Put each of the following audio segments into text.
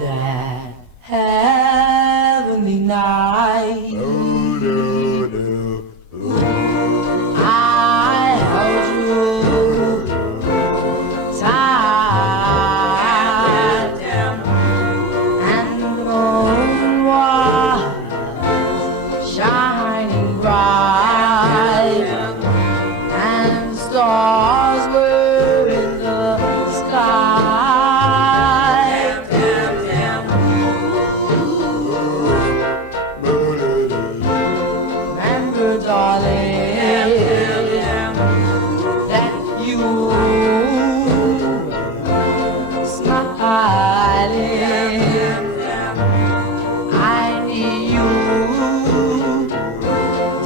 that heavenly night. I held you tight, and the moon was shining bright, and the stars were in the sky. Remember, darling, that you were smiling. I need you,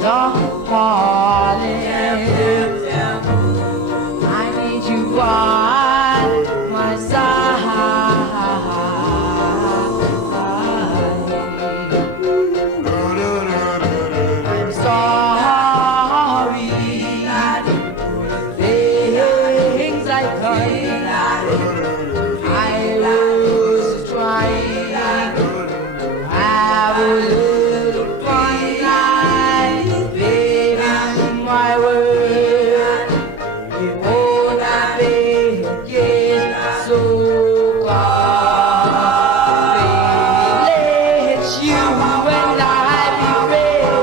darling. I need you by my side. I'm sorry, things I couldn't. I was trying to have a little fun night, baby, my word. It won't not get so cold. Let you and I be real.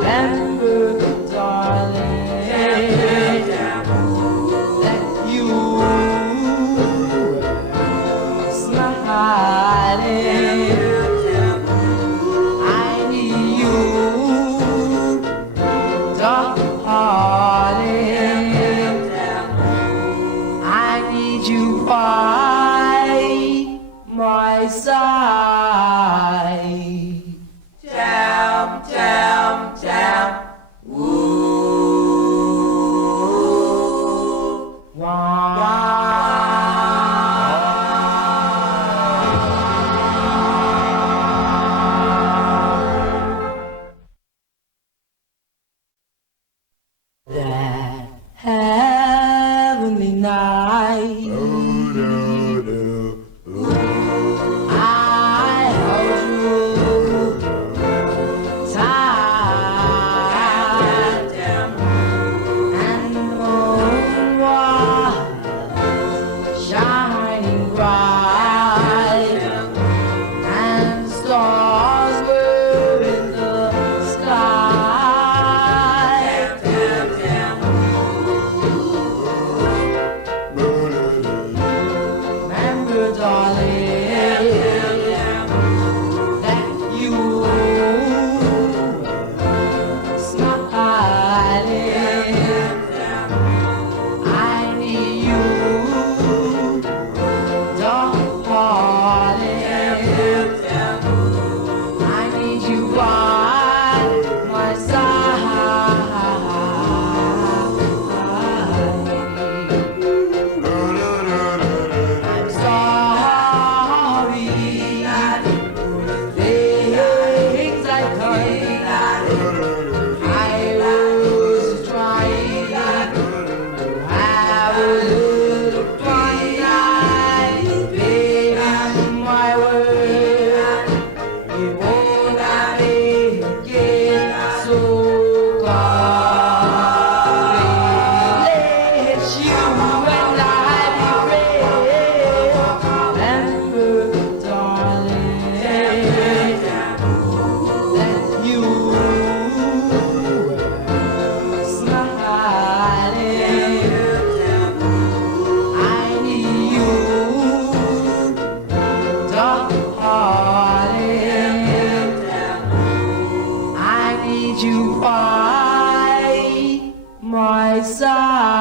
Remember, darling, that you were smiling. I need you, darling. I need you by my side. Jam, jam, jam. Ooh. That heavenly night. I held you tight, and the moon was shining bright, and the stars were in the sky. Remember, darling, that you were smiling. I need you, darling. I need you by my side. I'm sorry, things I couldn't. I was trying to have a little fun night, baby, my word. It won't not get so cold. Let you and I be real. Remember, darling, that you were smiling. I need you, darling. I need you by my side.